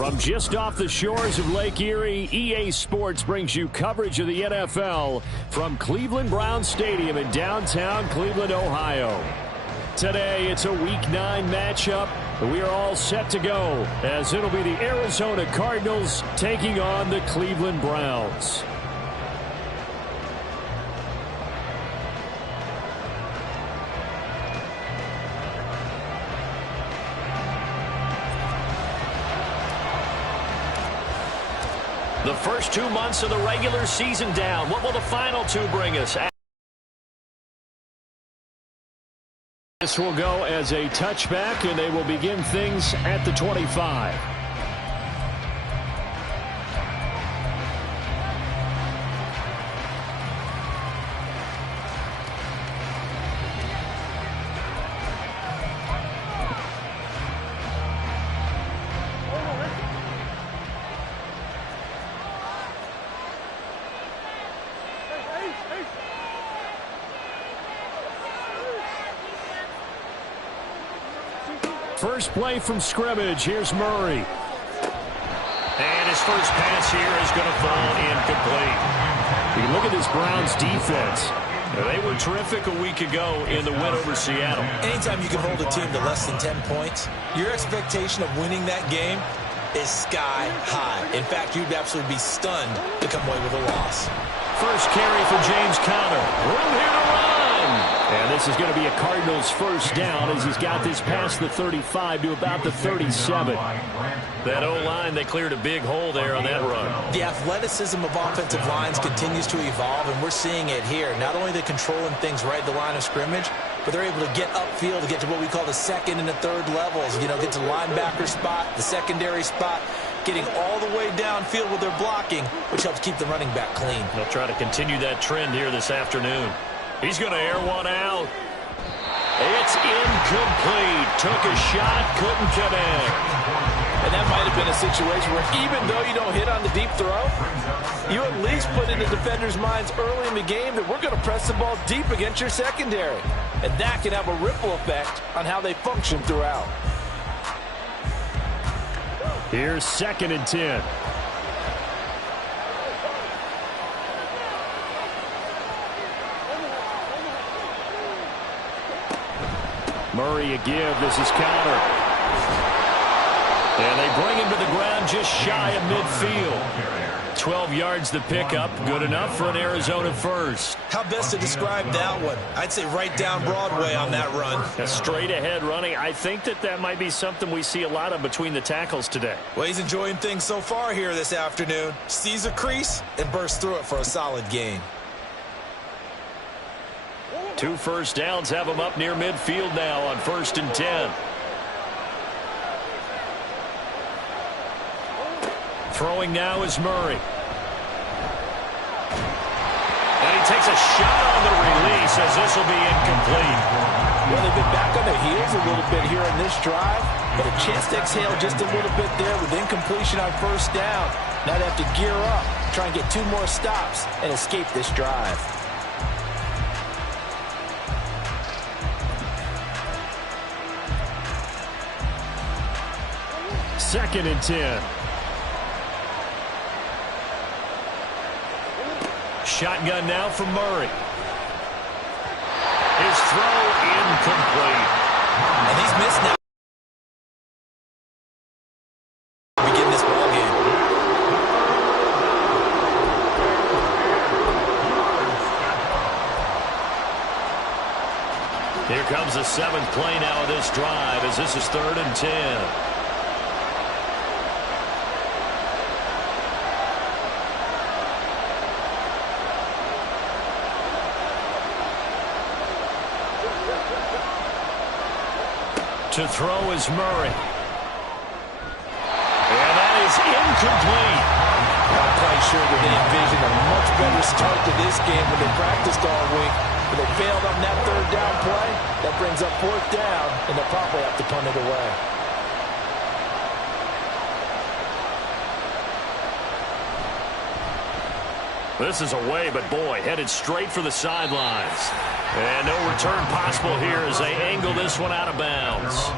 From just off the shores of Lake Erie, EA Sports brings you coverage of the NFL from Cleveland Browns Stadium in downtown Cleveland, Ohio. Today, it's a Week 9 matchup. We are all set to go as it'll be the Arizona Cardinals taking on the Cleveland Browns. The first 2 months of the regular season down. What will the final two bring us? This will go as a touchback, and they will begin things at the 25. First play from scrimmage. Here's Murray. And his first pass here is going to fall incomplete. You look at this Browns defense. They were terrific a week ago in the win over Seattle. Anytime you can hold a team to less than 10 points, your expectation of winning that game is sky high. In fact, you'd absolutely be stunned to come away with a loss. First carry for James Conner. Room here to run. And this is going to be a Cardinals first down as he's got this past the 35 to about the 37. That O-line, they cleared a big hole there on that run. The athleticism of offensive lines continues to evolve, and we're seeing it here. Not only are they controlling things right at the line of scrimmage, but they're able to get upfield to get to what we call the second and the third levels. You know, get to the linebacker spot, the secondary spot, getting all the way downfield with their blocking, which helps keep the running back clean. They'll try to continue that trend here this afternoon. He's going to air one out. It's incomplete. Took a shot, couldn't connect. And that might have been a situation where even though you don't hit on the deep throw, you at least put in the defenders' minds early in the game that we're going to press the ball deep against your secondary. And that can have a ripple effect on how they function throughout. Here's 2nd and 10. Murray a give. This is Conner. And they bring him to the ground just shy of midfield. 12 yards to pick up. Good enough for an Arizona first. How best to describe that one? I'd say right down Broadway on that run. A straight ahead running. I think that might be something we see a lot of between the tackles today. Well, he's enjoying things so far here this afternoon. Sees a crease and bursts through it for a solid gain. 2 first downs have him up near midfield now on 1st and 10. Throwing now is Murray. And he takes a shot on the release as this will be incomplete. Well, they've been back on their heels a little bit here in this drive, but a chance to exhale just a little bit there with incompletion on first down. Now they have to gear up, try and get 2 more stops, and escape this drive. 2nd and 10. Shotgun now from Murray. His throw incomplete. And he's missed now. Begin this ball game. Here comes the 7th play now of this drive as this is 3rd and 10. To throw is Murray. And that is incomplete. I'm quite sure that they envisioned a much better start to this game when they practiced all week. But they failed on that 3rd down play. That brings up 4th down, and they'll probably have to punt it away. This is away, but boy, headed straight for the sidelines. And no return possible here as they angle this one out of bounds.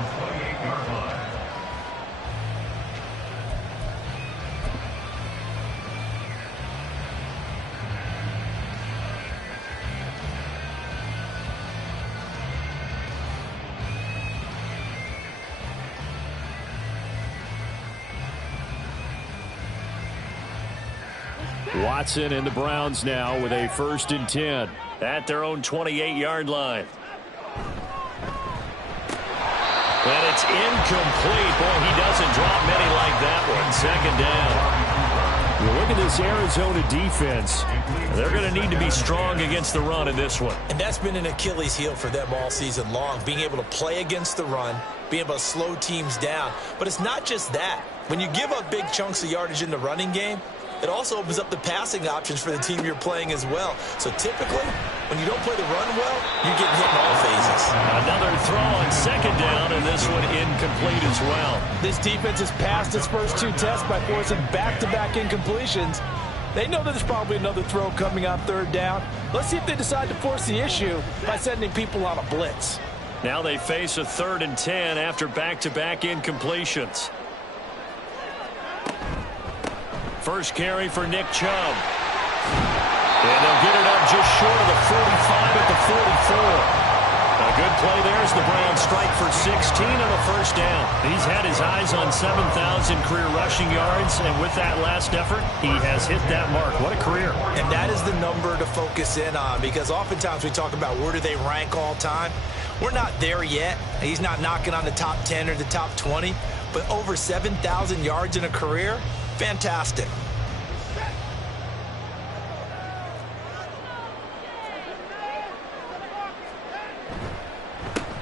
Watson and the Browns now with a 1st and 10 at their own 28-yard line. And it's incomplete. Boy, he doesn't drop many like that one. 2nd down. You look at this Arizona defense. They're going to need to be strong against the run in this one. And that's been an Achilles heel for them all season long, being able to play against the run, being able to slow teams down. But it's not just that. When you give up big chunks of yardage in the running game, it also opens up the passing options for the team you're playing as well. So typically, when you don't play the run well, you're getting hit in all phases. Another throw on 2nd down, and this one incomplete as well. This defense has passed its first 2 tests by forcing back-to-back incompletions. They know that there's probably another throw coming on 3rd down. Let's see if they decide to force the issue by sending people on a blitz. Now they face a 3rd and 10 after back-to-back incompletions. First carry for Nick Chubb. And they'll get it up just short of the 45 at the 44. A good play there as the Browns strike for 16 on the 1st down. He's had his eyes on 7,000 career rushing yards, and with that last effort, he has hit that mark. What a career. And that is the number to focus in on, because oftentimes we talk about where do they rank all time. We're not there yet. He's not knocking on the top 10 or the top 20, but over 7,000 yards in a career, fantastic.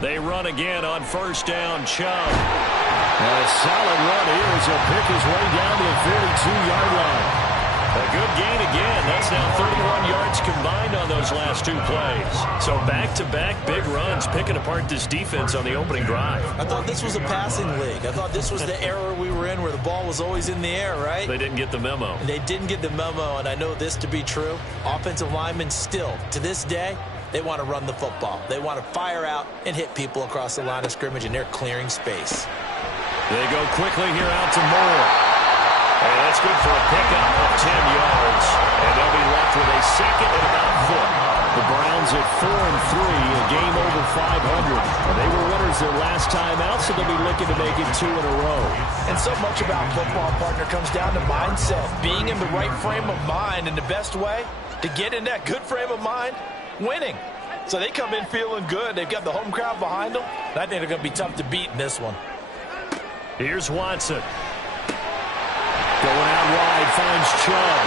They run again on 1st down. Chubb. And a solid run here as he'll pick his way down to the 42-yard line. A good gain again. That's now 31 yards combined on those last 2 plays. So back-to-back big runs, picking apart this defense on the opening drive. I thought this was a passing league. I thought this was the era we were in where the ball was always in the air, right? They didn't get the memo. They didn't get the memo, and I know this to be true. Offensive linemen still, to this day, they want to run the football. They want to fire out and hit people across the line of scrimmage, and they're clearing space. They go quickly here out to Moore. And that's good for a pickup of 10 yards. And they'll be left with a 2nd and about 4. The Browns at 4-3, a game over 500. They were winners their last time out, so they'll be looking to make it 2 in a row. And so much about football, partner, comes down to mindset. Being in the right frame of mind, and the best way to get in that good frame of mind, winning. So they come in feeling good. They've got the home crowd behind them. I think they're going to be tough to beat in this one. Here's Watson. Going out wide, finds Chubb.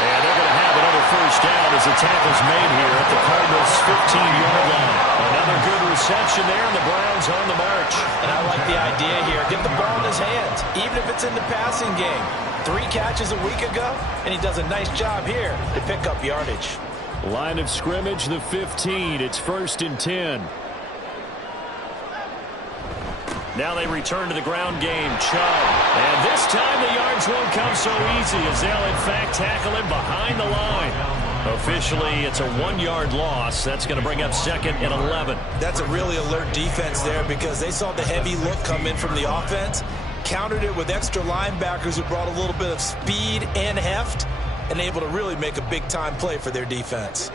And they're going to have another 1st down as the tackle's made here at the Cardinals' 15-yard line. Another good reception there, and the Browns on the march. And I like the idea here. Get the ball in his hands, even if it's in the passing game. 3 catches a week ago, and he does a nice job here to pick up yardage. Line of scrimmage, the 15. It's 1st and 10. Now they return to the ground game. Chubb. And this time the yards won't come so easy as they'll, in fact, tackle him behind the line. Officially, it's a 1-yard loss. That's going to bring up 2nd and 11. That's a really alert defense there, because they saw the heavy look come in from the offense, countered it with extra linebackers who brought a little bit of speed and heft, and able to really make a big-time play for their defense.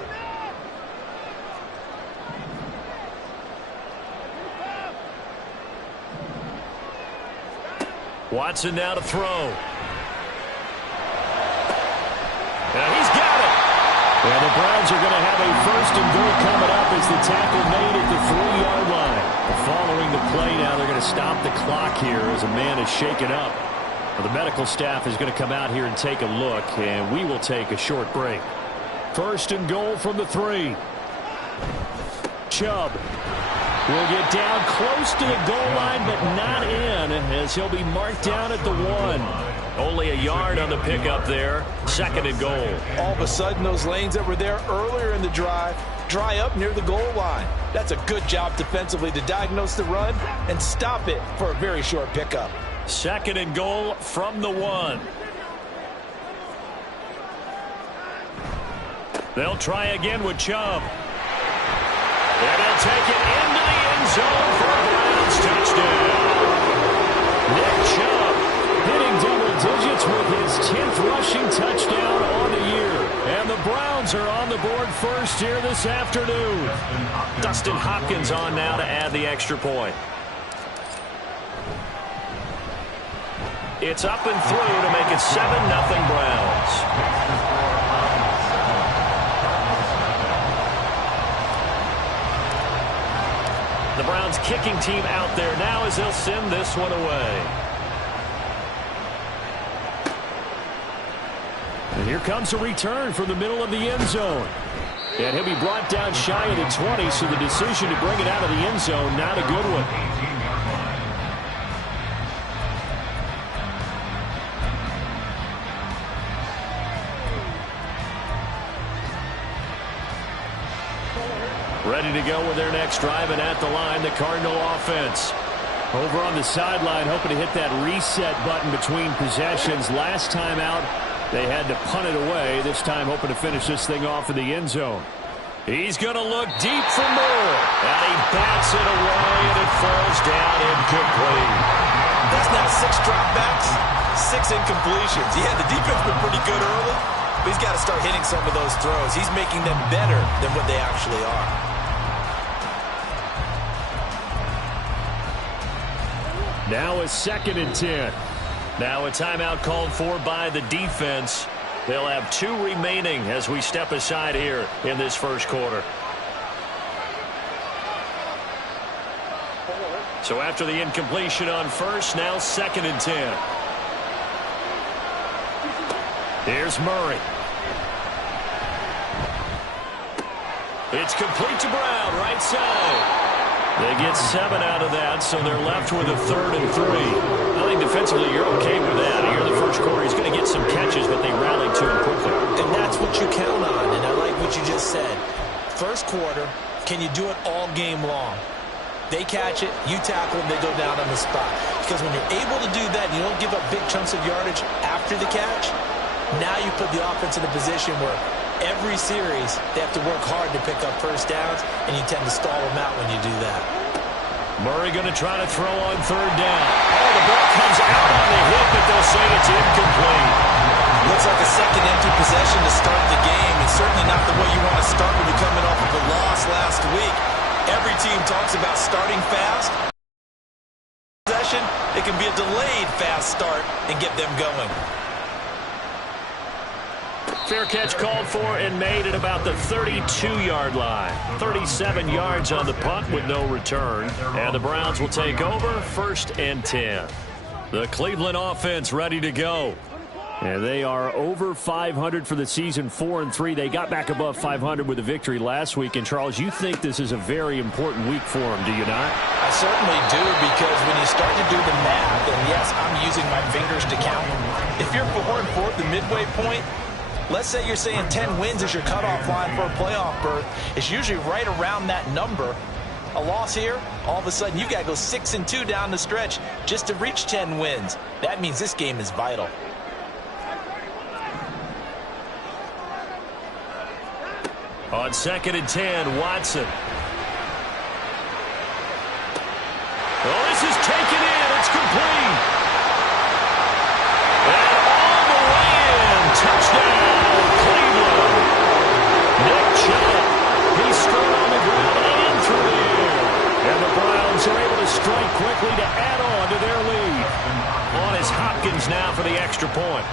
Watson now to throw. And he's got it. And the Browns are going to have a 1st and goal coming up as the tackle made at the 3-yard line. Following the play now, they're going to stop the clock here as a man is shaken up. The medical staff is going to come out here and take a look, and we will take a short break. 1st and goal from the 3. Chubb will get down close to the goal line, but not in, as he'll be marked down at the 1. Only a yard on the pickup there. 2nd and goal. All of a sudden, those lanes that were there earlier in the drive dry up near the goal line. That's a good job defensively to diagnose the run and stop it for a very short pickup. 2nd and goal from the 1. They'll try again with Chubb. And they'll take it into the end zone for a Browns touchdown. Nick Chubb hitting double digits with his 10th rushing touchdown on the year. And the Browns are on the board first here this afternoon. Dustin Hopkins on now to add the extra point. It's up and through to make it 7-0 Browns. The Browns kicking team out there now as they'll send this one away. And here comes a return from the middle of the end zone. And he'll be brought down shy of the 20, so the decision to bring it out of the end zone, not a good one. Ready to go with their next drive, and at the line, the Cardinal offense. Over on the sideline, hoping to hit that reset button between possessions. Last time out, they had to punt it away. This time hoping to finish this thing off in the end zone. He's going to look deep for more. And he bats it away, and it falls down incomplete. That's now 6 dropbacks, 6 incompletions. Yeah, the defense been pretty good early, but he's got to start hitting some of those throws. He's making them better than what they actually are. Now a 2nd and 10. Now a timeout called for by the defense. They'll have 2 remaining as we step aside here in this first quarter. So after the incompletion on first, now 2nd and 10. Here's Murray. It's complete to Brown, right side. They get 7 out of that, so they're left with a 3rd and 3. I think defensively you're okay with that. Here in the first quarter, he's going to get some catches, but they rallied to him quickly. And that's what you count on, and I like what you just said. First quarter, can you do it all game long? They catch it, you tackle them, they go down on the spot. Because when you're able to do that, you don't give up big chunks of yardage after the catch, now you put the offense in a position where every series, they have to work hard to pick up first downs, and you tend to stall them out when you do that. Murray going to try to throw on 3rd down. Oh, the ball comes out on the hit, but they'll say it's incomplete. Looks like a second empty possession to start the game, and certainly not the way you want to start when you're coming off of a loss last week. Every team talks about starting fast. Possession, it can be a delayed fast start and get them going. Fair catch called for and made at about the 32-yard line. 37 yards on the punt with no return. And the Browns will take over 1st and 10. The Cleveland offense ready to go. And they are over 500 for the season, 4-3. They got back above 500 with a victory last week. And, Charles, you think this is a very important week for them, do you not? I certainly do, because when you start to do the math, and yes, I'm using my fingers to count. If you're 4-4 at the midway point, let's say you're saying 10 wins is your cutoff line for a playoff berth. It's usually right around that number. A loss here, all of a sudden you got to go 6-2 down the stretch just to reach 10 wins. That means this game is vital. On 2nd and 10, Watson. Oh, this is taken in. It's complete. And all the way in. Touchdown, Cleveland. Nick Chubb. He's straight on the ground and through the air. And the Browns are able to strike quickly to add on to their lead. On is Hopkins now for the extra point.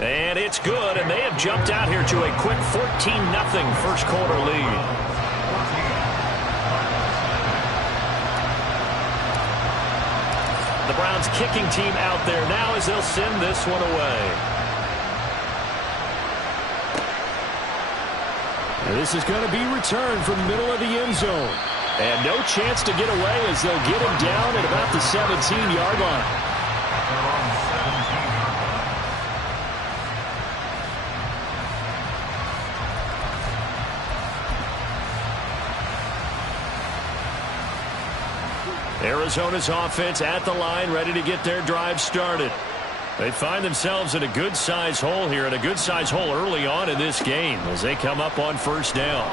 And it's good, and they have jumped out here to a quick 14-0 first quarter lead. The Browns kicking team out there now as they'll send this one away. And this is going to be returned from the middle of the end zone. And no chance to get away as they'll get him down at about the 17-yard line. Arizona's offense at the line, ready to get their drive started. They find themselves in a good-sized hole here, and a good-sized hole early on in this game as they come up on 1st down.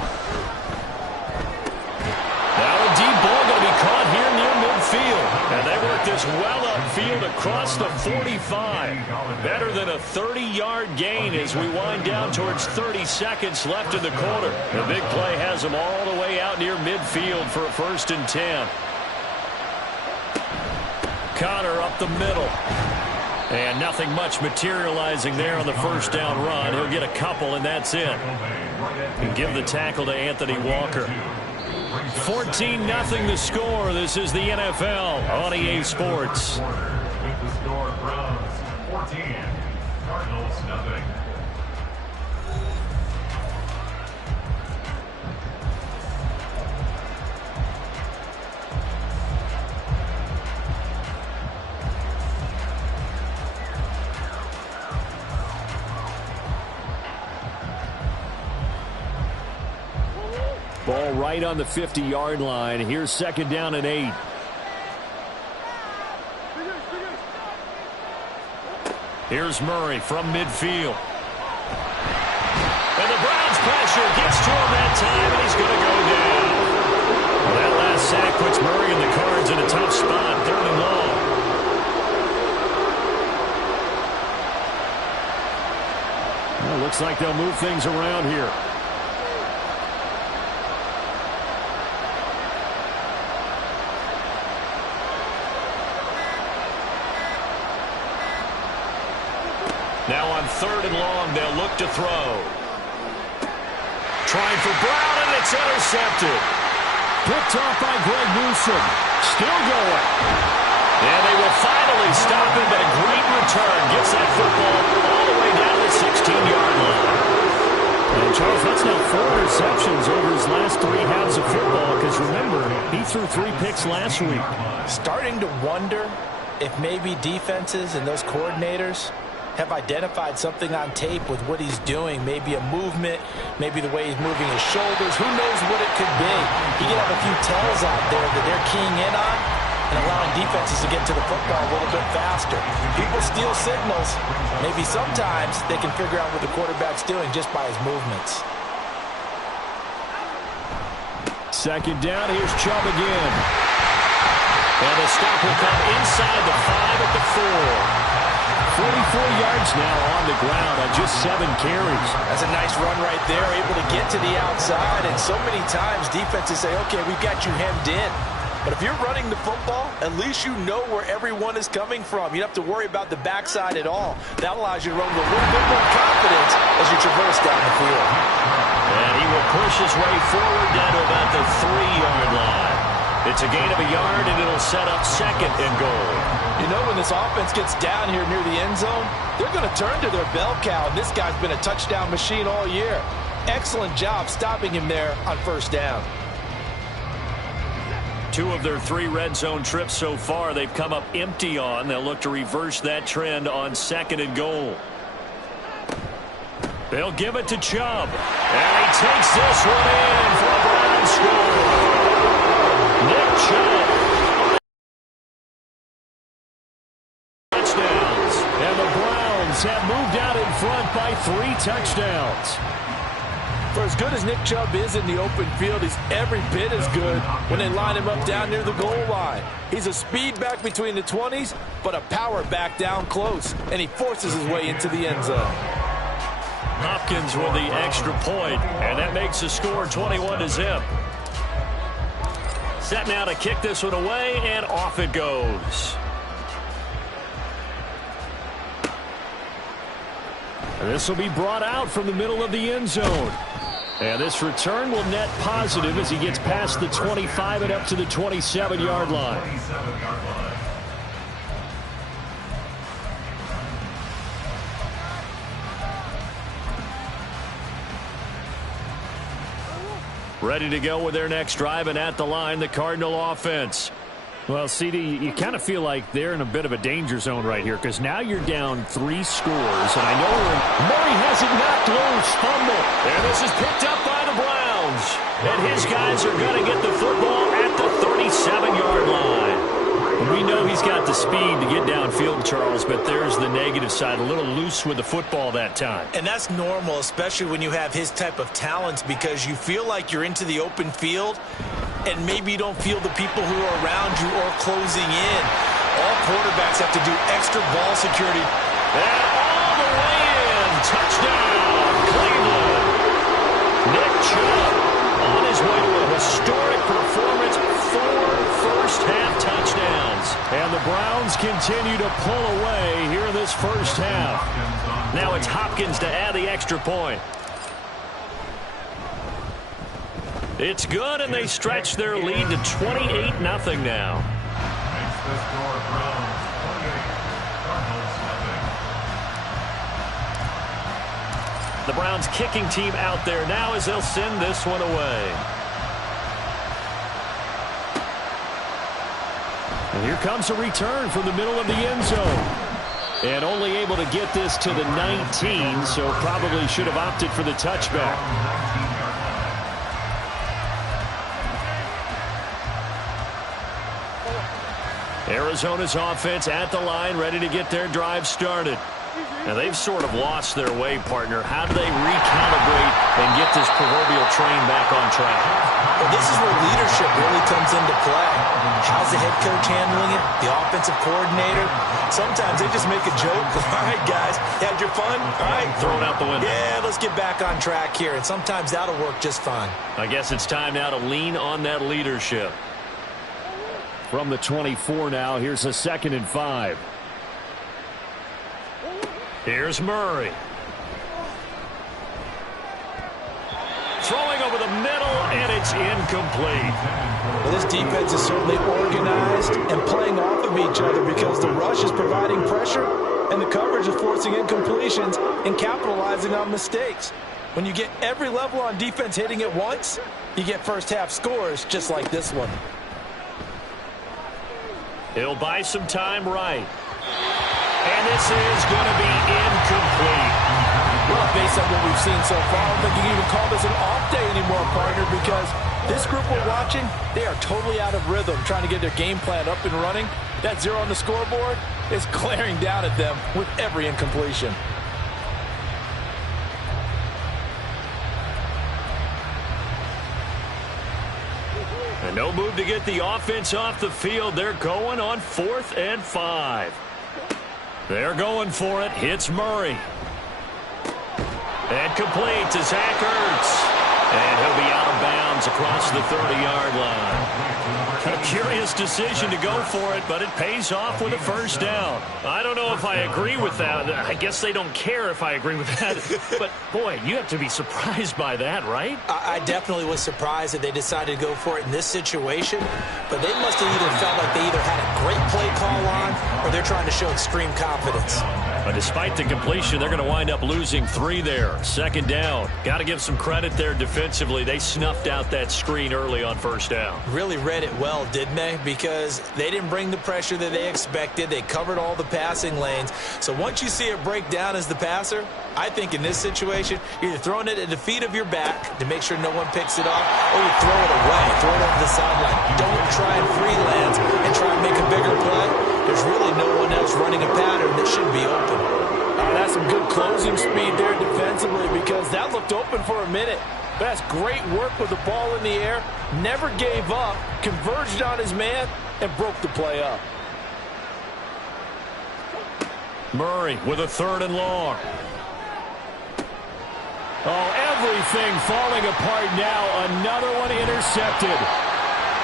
Now a deep ball going to be caught here near midfield. And they work this well upfield across the 45. Better than a 30-yard gain as we wind down towards 30 seconds left in the quarter. The big play has them all the way out near midfield for a 1st and 10. Connor up the middle. And nothing much materializing there on the first down run. He'll get a couple, and that's it. And give the tackle to Anthony Walker. 14-0 the score. This is the NFL on EA Sports. With the score, Browns 14, Cardinals nothing. Ball right on the 50-yard line. Here's second down and 8. Here's Murray from midfield. And the Browns pressure gets to him that time, and he's going to go down. Well, that last sack puts Murray and the Cards in a tough spot, 3rd and long. Well, looks like they'll move things around here. Now on 3rd and long, they'll look to throw. Trying for Brown, and it's intercepted. Picked off by Greg Newsome. Still going. And they will finally stop him, but a great return. Gets that football all the way down to the 16-yard line. And Charles, that's now 4 interceptions over his last 3 halves of football, because remember, he threw 3 picks last week. Starting to wonder if maybe defenses and those coordinators have identified something on tape with what he's doing. Maybe a movement, maybe the way he's moving his shoulders. Who knows what it could be? He could have a few tells out there that they're keying in on and allowing defenses to get to the football a little bit faster. People steal signals. Maybe sometimes they can figure out what the quarterback's doing just by his movements. Second down, here's Chubb again. And the stop will come inside the 5 at the 4. 44 yards now on the ground on just 7 carries. That's a nice run right there, able to get to the outside. And so many times defenses say, okay, we've got you hemmed in. But if you're running the football, at least you know where everyone is coming from. You don't have to worry about the backside at all. That allows you to run with a little bit more confidence as you traverse down the field. And he will push his way forward down to about the 3-yard line. It's a gain of a yard, and it'll set up 2nd and goal. You know, when this offense gets down here near the end zone, they're going to turn to their bell cow, and this guy's been a touchdown machine all year. Excellent job stopping him there on 1st down. 2 of their 3 red zone trips so far they've come up empty on. They'll look to reverse that trend on 2nd and goal. They'll give it to Chubb. And he takes this one in for a Browns score. Nick Chubb. Touchdowns. And the Browns have moved out in front by 3 touchdowns. For as good as Nick Chubb is in the open field, he's every bit as good when they line him up down near the goal line. He's a speed back between the 20s, but a power back down close, and he forces his way into the end zone. Hopkins with the extra point, and that makes the score 21-0. Set now to kick this one away, and off it goes. And this will be brought out from the middle of the end zone. And this return will net positive as he gets past the 25 and up to the 27-yard line. Ready to go with their next drive, and at the line, the Cardinal offense. Well, CD, you kind of feel like they're in a bit of a danger zone right here because now you're down 3 scores, and I know Murray has it knocked loose, fumble, and this is picked up by the Browns. And his guys are going to get the football at the 37-yard line. And we know he's got the speed to get downfield, Charles, but there's the negative side, a little loose with the football that time. And that's normal, especially when you have his type of talents, because you feel like you're into the open field, and maybe you don't feel the people who are around you or closing in. All quarterbacks have to do extra ball security. And all the way in. Touchdown, Cleveland. Nick Chubb on his way to a historic performance. 4 first-half touchdowns. And the Browns continue to pull away here in this first half. Now it's Hopkins to add the extra point. It's good, and they stretch their lead to 28-0 now. Makes the score Browns 28, Cardinals nothing. The Browns kicking team out there now as they'll send this one away. And here comes a return from the middle of the end zone. And only able to get this to the 19, so probably should have opted for the touchback. Arizona's offense at the line, ready to get their drive started. Now, they've sort of lost their way, partner. How do they recalibrate and get this proverbial train back on track? Well, this is where leadership really comes into play. How's the head coach handling it? The offensive coordinator? Sometimes they just make a joke. All right, guys, had your fun? All right. Throw it out the window. Yeah, let's get back on track here. And sometimes that'll work just fine. I guess it's time now to lean on that leadership. From the 24 now, here's a 2nd and 5. Here's Murray. Throwing over the middle, and it's incomplete. Well, this defense is certainly organized and playing off of each other because the rush is providing pressure and the coverage is forcing incompletions and capitalizing on mistakes. When you get every level on defense hitting at once, you get first-half scores just like this one. He'll buy some time right. And this is going to be incomplete. Well, based on what we've seen so far, I don't think you can even call this an off day anymore, partner, because this group we're watching, they are totally out of rhythm, trying to get their game plan up and running. That 0 on the scoreboard is glaring down at them with every incompletion. And no move to get the offense off the field. They're going on 4th and 5. They're going for it. Hits Murray. And complete to Zach Ertz. And he'll be out of bounds across the 30-yard line. A curious decision to go for it, but it pays off with a first down. I don't know if I agree with that. I guess they don't care if I agree with that. But, boy, you have to be surprised by that, right? I definitely was surprised that they decided to go for it in this situation, but they must have either felt like they either had a great play call on or they're trying to show extreme confidence. But despite the completion, they're going to wind up losing 3 there. 2nd down. Got to give some credit there defensively. They snuffed out that screen early on first down. Really read it well, didn't they? Because they didn't bring the pressure that they expected. They covered all the passing lanes. So once you see it break down as the passer, I think in this situation, you're either throwing it at the feet of your back to make sure no one picks it off, or you throw it away, throw it over the sideline. Don't try and freelance and try and make a bigger play. There's really no one else running a pattern that should be open. That's some good closing speed there defensively because that looked open for a minute. But that's great work with the ball in the air. Never gave up, converged on his man, and broke the play up. Murray with a 3rd and long. Oh, everything falling apart now. Another one intercepted.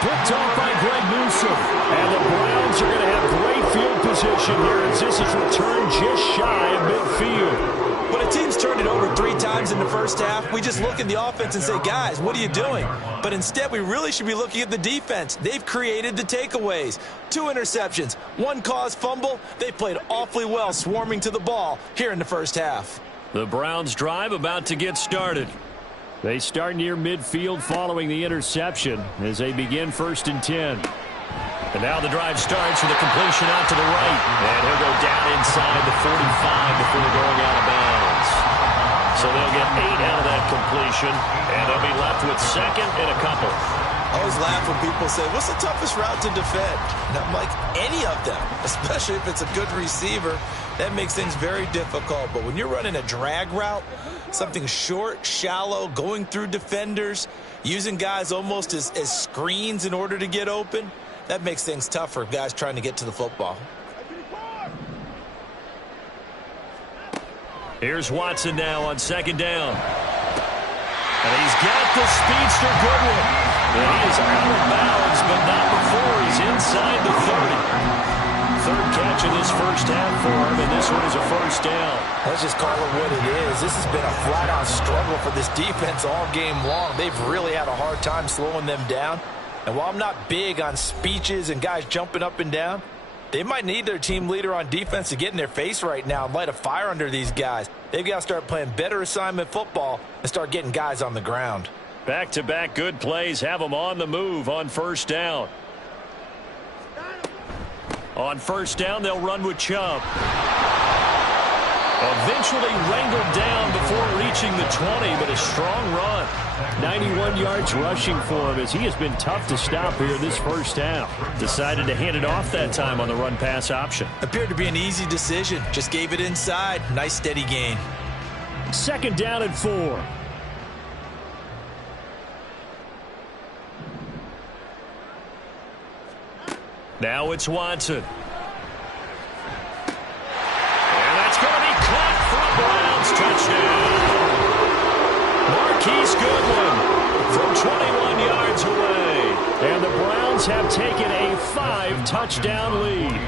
Picked off by Greg Newsome. And the Browns are going to have great field position here as this is returned just shy of midfield. When a team's turned it over 3 times in the first half, we just look at the offense and say, guys, what are you doing? But instead, we really should be looking at the defense. They've created the takeaways. 2 interceptions, 1 caused fumble. They played awfully well swarming to the ball here in the first half. The Browns drive about to get started. They start near midfield following the interception as they begin 1st and 10. And now the drive starts with a completion out to the right. And he'll go down inside the 45 before going out of bounds. So they'll get 8 out of that completion, and they'll be left with 2nd and a couple. I always laugh when people say, what's the toughest route to defend? And I'm like, any of them, especially if it's a good receiver. That makes things very difficult. But when you're running a drag route, something short, shallow, going through defenders, using guys almost as screens in order to get open, that makes things tough for guys trying to get to the football. Here's Watson now on 2nd down. And he's got the speedster Goodwin. And he is out of bounds, but not before he's inside the 30. third catch of this first half for him, and this one is a first down. Let's just call it what it is. This has been a flat-out struggle for this defense all game long. They've really had a hard time slowing them down. And while I'm not big on speeches and guys jumping up and down, they might need their team leader on defense to get in their face right now and light a fire under these guys. They've got to start playing better assignment football and start getting guys on the ground. Back-to-back good plays have them on the move on first down. On first down, they'll run with Chubb. Eventually wrangled down before reaching the 20, but a strong run. 91 yards rushing for him as he has been tough to stop here this first half. Decided to hand it off that time on the run-pass option. Appeared to be an easy decision. Just gave it inside. Nice steady gain. Second down and 4. Now it's Watson. And that's going to be caught for a Browns touchdown. Marquise Goodwin from 21 yards away. And the Browns have taken a 5-touchdown lead.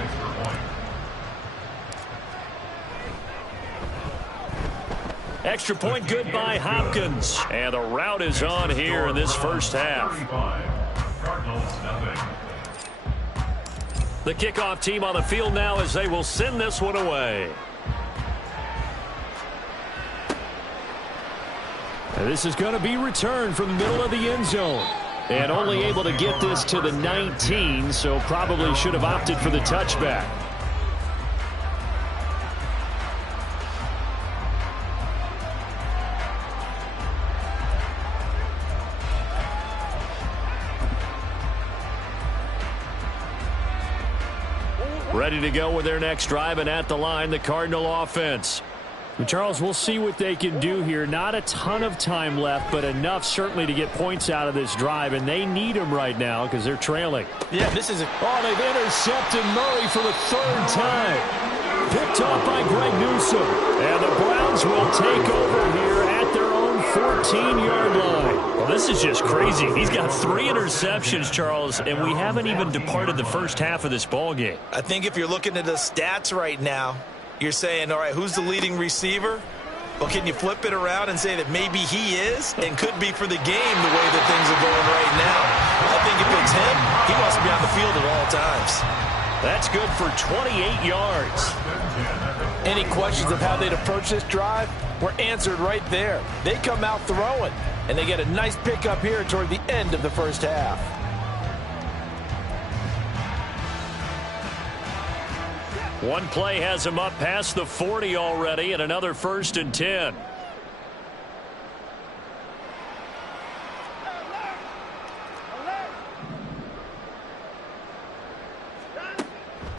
Extra point good by Hopkins. And the route is on here in this first half. The kickoff team on the field now as they will send this one away. And this is going to be returned from the middle of the end zone. And only able to get this to the 19, so probably should have opted for the touchback. Ready to go with their next drive, and at the line, the Cardinal offense. And Charles, we'll see what they can do here. Not a ton of time left, but enough certainly to get points out of this drive, and they need them right now because they're trailing. Yeah, this is they've intercepted Murray for the third time. Picked off by Greg Newsome. And the Browns will take over here at their own 14-yard line. Well, this is just crazy. He's got 3 interceptions, Charles, and we haven't even departed the first half of this ball game. I think if you're looking at the stats right now, you're saying, all right, who's the leading receiver? Well, can you flip it around and say that maybe he is and could be for the game the way that things are going right now? I think if it's him, he wants to be on the field at all times. That's good for 28 yards. Any questions of how they'd approach this drive were answered right there. They come out throwing, and they get a nice pickup here toward the end of the first half. One play has him up past the 40 already, and another 1st and 10.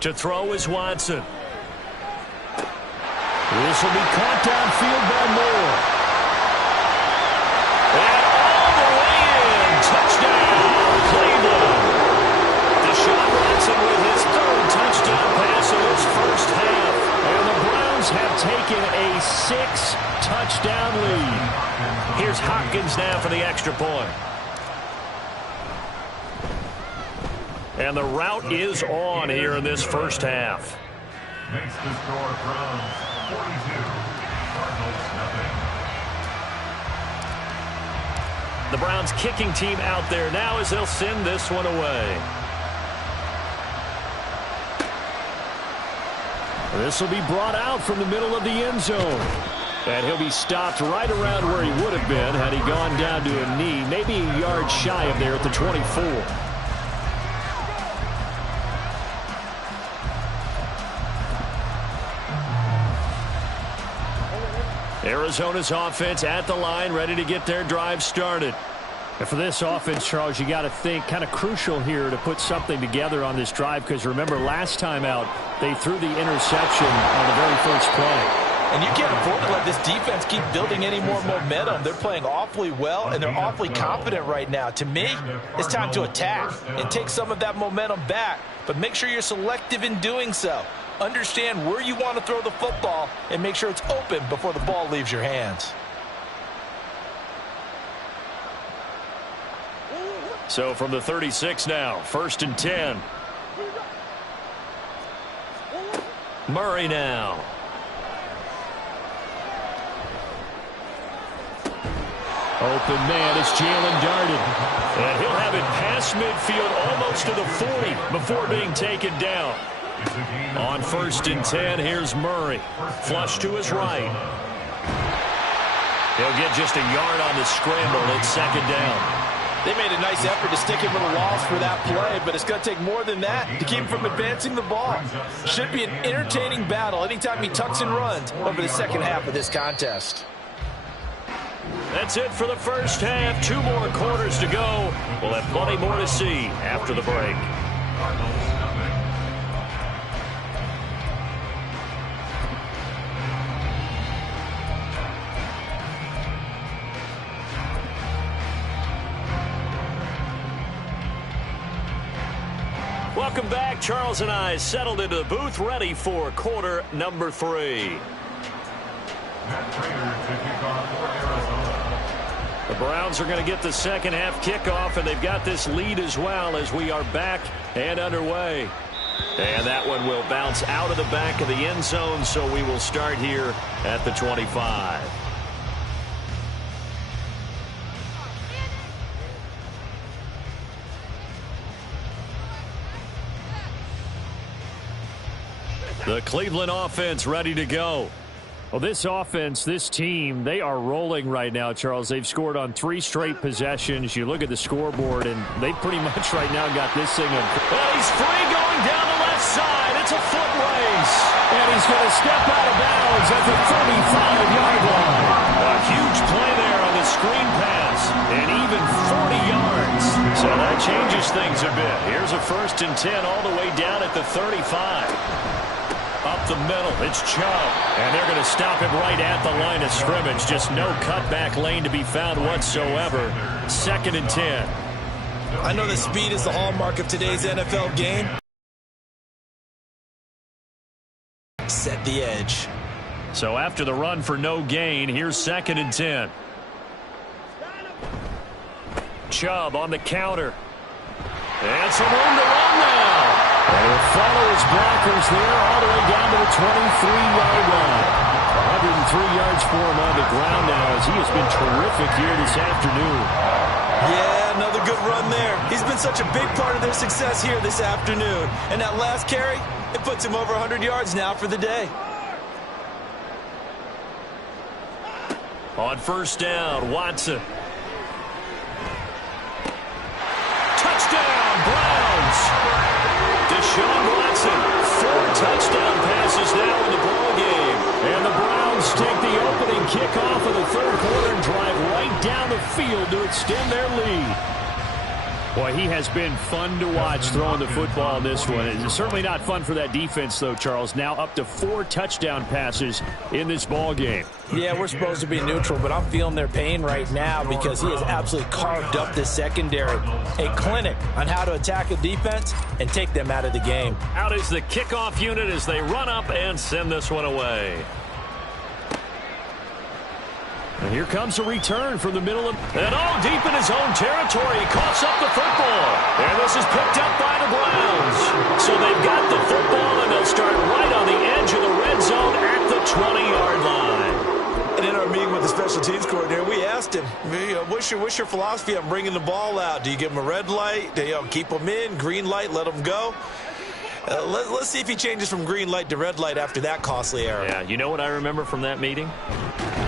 To throw is Watson. This will be caught downfield by Moore. And all the way in. Touchdown, Cleveland. Deshaun Watson with his 3rd touchdown pass in this first half. And the Browns have taken a 6-touchdown lead. Here's Hopkins now for the extra point. And the route is on here in this first half. Makes the score Browns 42, Cardinals nothing. The Browns kicking team out there now as they'll send this one away. This will be brought out from the middle of the end zone. And he'll be stopped right around where he would have been had he gone down to a knee, maybe a yard shy of there at the 24. Arizona's offense at the line, ready to get their drive started. And for this offense, Charles, you got to think kind of crucial here to put something together on this drive because remember last time out they threw the interception on the very first play. And you can't afford to let this defense keep building any more momentum. They're playing awfully well, and they're awfully confident right now. To me, it's time to attack and take some of that momentum back, but make sure you're selective in doing so. Understand where you want to throw the football and make sure it's open before the ball leaves your hands. So from the 36 now, 1st and 10. Murray now. Open man is Jalen Darden. And he'll have it past midfield almost to the 40 before being taken down. On 1st and 10, here's Murray. Flush to his right. He'll get just a yard on the scramble. It's 2nd down. They made a nice effort to stick him with a loss for that play, but it's going to take more than that to keep him from advancing the ball. Should be an entertaining battle anytime he tucks and runs over the second half of this contest. That's it for the first half. 2 more quarters to go. We'll have plenty more to see after the break. Welcome back. Charles and I settled into the booth, ready for quarter number 3. The Browns are going to get the second half kickoff, and they've got this lead as well as we are back and underway. And that one will bounce out of the back of the end zone, so we will start here at the 25. The Cleveland offense ready to go. Well, this offense, this team, they are rolling right now, Charles. They've scored on 3 straight possessions. You look at the scoreboard, and they pretty much right now got this thing. Well, he's free going down the left side. It's a foot race. And he's going to step out of bounds at the 35-yard line. A huge play there on the screen pass, and even 40 yards. So that changes things a bit. Here's a 1st and 10 all the way down at the 35. Up the middle, it's Chubb. And they're going to stop him right at the line of scrimmage. Just no cutback lane to be found whatsoever. 2nd and 10. I know that speed is the hallmark of today's NFL game. Set the edge. So after the run for no gain, here's 2nd and 10. Chubb on the counter. And some room to run now. And he'll follow his blockers there all the way down to the 23-yard line. 103 yards for him on the ground now as he has been terrific here this afternoon. Yeah, another good run there. He's been such a big part of their success here this afternoon. And that last carry, it puts him over 100 yards now for the day. On 1st down, Watson. Touchdown, Browns! Deshaun Watson, 4 touchdown passes now in the ballgame. And the Browns take the opening kickoff of the 3rd quarter and drive right down the field to extend their lead. Boy, he has been fun to watch throwing the football in this one. It's certainly not fun for that defense, though, Charles. Now up to 4 touchdown passes in this ball game. Yeah, we're supposed to be neutral, but I'm feeling their pain right now because he has absolutely carved up this secondary. A clinic on how to attack a defense and take them out of the game. Out is the kickoff unit as they run up and send this one away. And here comes a return from the middle of... And deep in his own territory. He coughs up the football. And this is picked up by the Browns. So they've got the football, and they'll start right on the edge of the red zone at the 20-yard line. And in our meeting with the special teams coordinator, we asked him, what's your philosophy on bringing the ball out? Do you give him a red light? Do you keep them in? Green light, let them go? Let's see if he changes from green light to red light after that costly error. Yeah, you know what I remember from that meeting?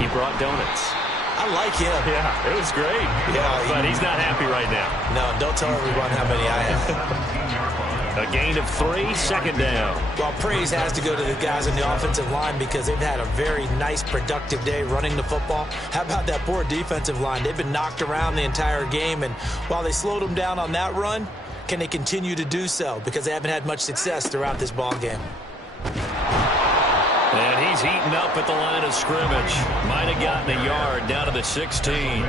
He brought donuts. I like him. Yeah, it was great. Yeah, but he's not happy right now. No, don't tell everyone how many I have. A gain of 3, 2nd down. Well, praise has to go to the guys on the offensive line because they've had a very nice, productive day running the football. How about that poor defensive line? They've been knocked around the entire game, and while they slowed them down on that run, can they continue to do so? Because they haven't had much success throughout this ball game. And he's eaten up at the line of scrimmage. Might have gotten a yard down to the 16.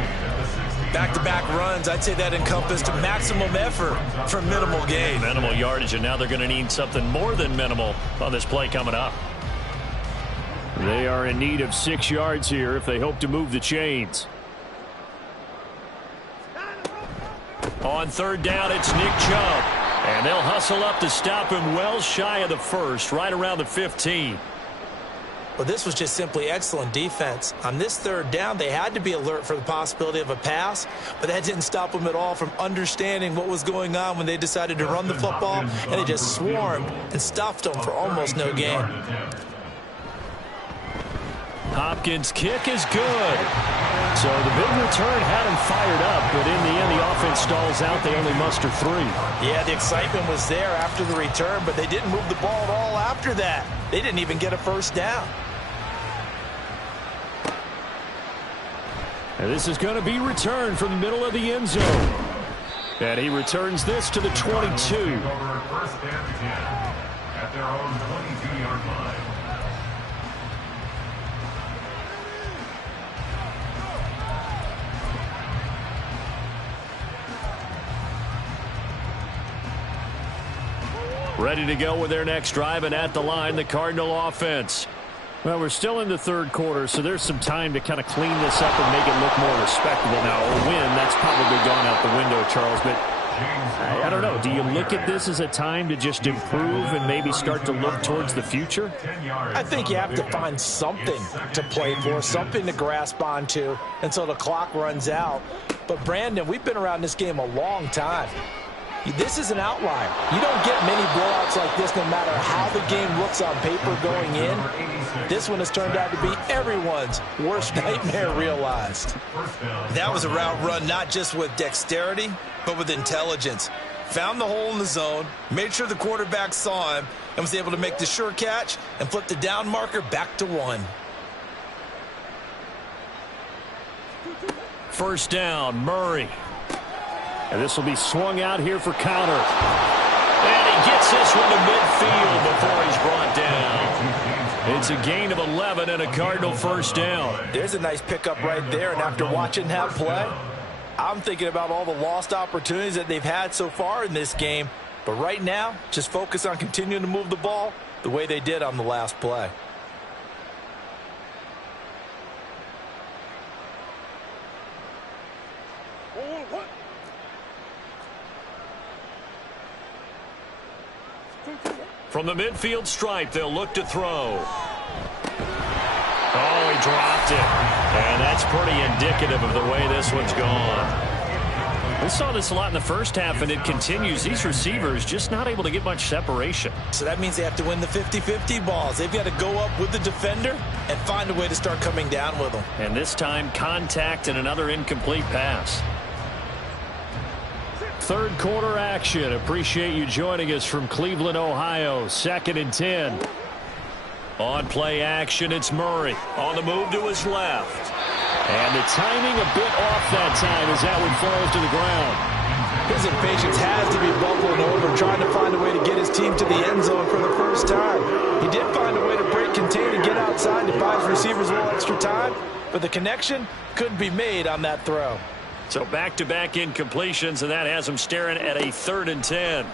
Back-to-back runs, I'd say that encompassed maximum effort for minimal gain. Minimal yardage, and now they're going to need something more than minimal on this play coming up. They are in need of 6 yards here if they hope to move the chains. On 3rd down, it's Nick Chubb. And they'll hustle up to stop him well shy of the first, right around the 15. Well, this was just simply excellent defense. On this third down, they had to be alert for the possibility of a pass, but that didn't stop them at all from understanding what was going on when they decided to run the football, and they just swarmed and stuffed them for almost no gain. Hopkins' kick is good. So the big return had him fired up, but in the end, the offense stalls out. They only muster 3. Yeah, the excitement was there after the return, but they didn't move the ball at all after that. They didn't even get a first down. And this is going to be returned from the middle of the end zone. And he returns this to the 22. First and 10 at their own 22-yard line. Ready to go with their next drive, and at the line, the Cardinal offense. Well, we're still in the third quarter, so there's some time to kind of clean this up and make it look more respectable. Now, a win, that's probably gone out the window, Charles, but I don't know. Do you look at this as a time to just improve and maybe start to look towards the future? I think you have to find something to play for, something to grasp onto until the clock runs out. But, Brandon, we've been around this game a long time. This is an outlier. You don't get many blowouts like this no matter how the game looks on paper going in. This one has turned out to be everyone's worst nightmare realized. That was a route run not just with dexterity, but with intelligence. Found the hole in the zone, made sure the quarterback saw him, and was able to make the sure catch and flip the down marker back to 1. First down, Murray. And this will be swung out here for counter. And he gets this one to midfield before he's brought down. It's a gain of 11 and a Cardinal first down. There's a nice pickup right there, and after watching that play, I'm thinking about all the lost opportunities that they've had so far in this game. But right now, just focus on continuing to move the ball the way they did on the last play. From the midfield stripe, they'll look to throw. Oh, he dropped it. And that's pretty indicative of the way this one's gone. We saw this a lot in the first half, and it continues. These receivers just not able to get much separation. So that means they have to win the 50-50 balls. They've got to go up with the defender and find a way to start coming down with them. And this time, contact and another incomplete pass. Third quarter action. Appreciate you joining us from Cleveland, Ohio. 2nd and 10. On play action, it's Murray. On the move to his left. And the timing a bit off that time as that one falls to the ground. His impatience has to be bubbling over, trying to find a way to get his team to the end zone for the first time. He did find a way to break contain and get outside to buy his receivers a little extra time, but the connection couldn't be made on that throw. So back-to-back incompletions, and that has him staring at a 3rd and 10.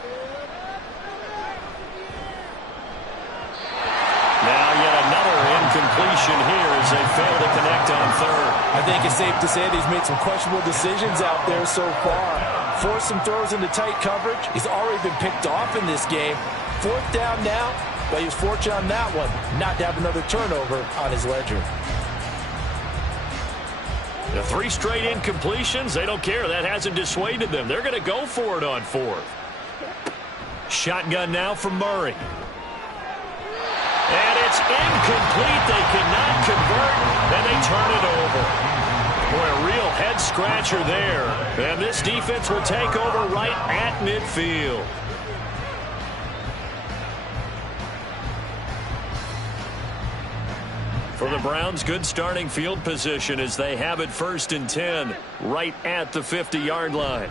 Now yet another incompletion here as they fail to connect on 3rd. I think it's safe to say that he's made some questionable decisions out there so far. Forced some throws into tight coverage. He's already been picked off in this game. 4th down now, but he was fortunate on that one not to have another turnover on his ledger. The 3 straight incompletions, they don't care. That hasn't dissuaded them. They're going to go for it on 4th. Shotgun now from Murray. And it's incomplete. They cannot convert, and they turn it over. Boy, a real head-scratcher there. And this defense will take over right at midfield. For the Browns, good starting field position as they have it 1st and 10 right at the 50-yard line.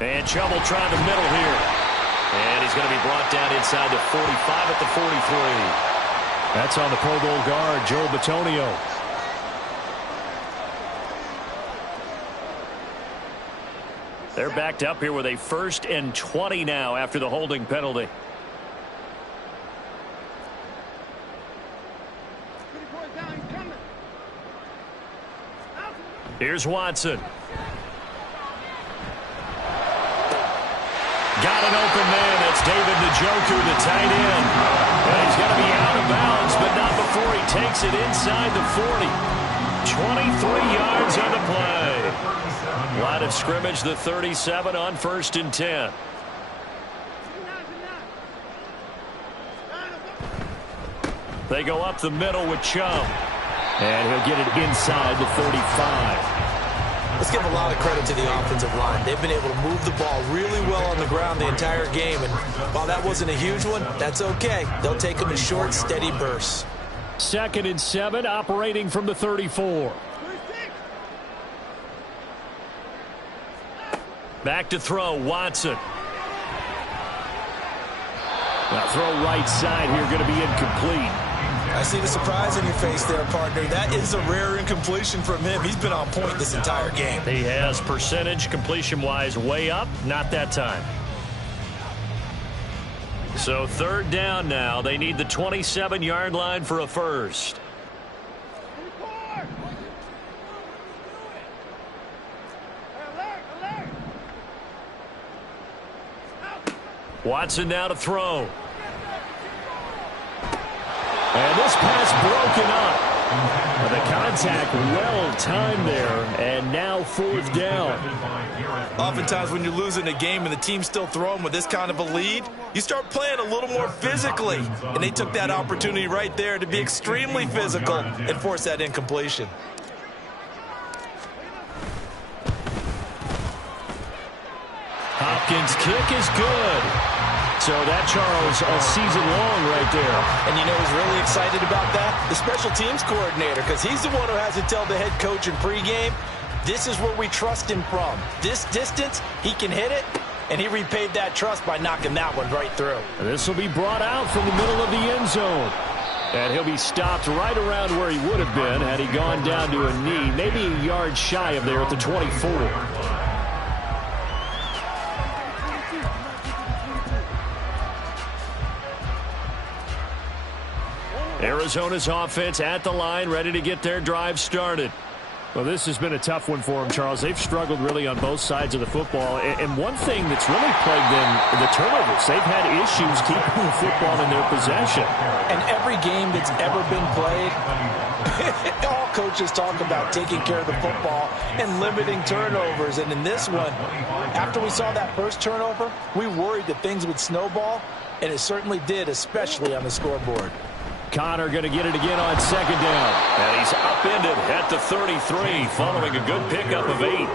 And Chubb will try the middle here. And he's going to be brought down inside the 45 at the 43. That's on the Pro Bowl guard, Joe Bitonio. They're backed up here with a 1st and 20 now after the holding penalty. Here's Watson. Got an open man. That's David Njoku, the tight end. And he's going to be out of bounds, but not before he takes it inside the 40. 23 yards on the play. Line of scrimmage, the 37 on 1st and 10. They go up the middle with Chubb. And he'll get it inside the 35. Let's give a lot of credit to the offensive line. They've been able to move the ball really well on the ground the entire game. And while that wasn't a huge one, that's okay. They'll take them in short, steady bursts. 2nd and 7, operating from the 34. Back to throw, Watson. Now throw right side here, going to be incomplete. I see the surprise in your face there, partner. That is a rare incompletion from him. He's been on point this entire game. He has percentage completion-wise way up, not that time. So 3rd down now. They need the 27-yard line for a first. Watson now to throw. And this pass broken up. The contact well-timed there, and now 4th down. Oftentimes when you're losing a game and the team's still throwing with this kind of a lead, you start playing a little more physically. And they took that opportunity right there to be extremely physical and force that incompletion. Hopkins' kick is good. So that, Charles, a season long right there. And you know who's really excited about that? The special teams coordinator, because he's the one who has to tell the head coach in pregame, this is where we trust him from. This distance, he can hit it, and he repaid that trust by knocking that one right through. And this will be brought out from the middle of the end zone. And he'll be stopped right around where he would have been had he gone down to a knee, maybe a yard shy of there at the 24. Arizona's offense at the line, ready to get their drive started. Well, this has been a tough one for them, Charles. They've struggled really on both sides of the football. And one thing that's really plagued them, the turnovers. They've had issues keeping the football in their possession. And every game that's ever been played, all coaches talk about taking care of the football and limiting turnovers. And in this one, after we saw that first turnover, we worried that things would snowball, and it certainly did, especially on the scoreboard. Connor going to get it again on 2nd down. And he's upended at the 33 following a good pickup of 8.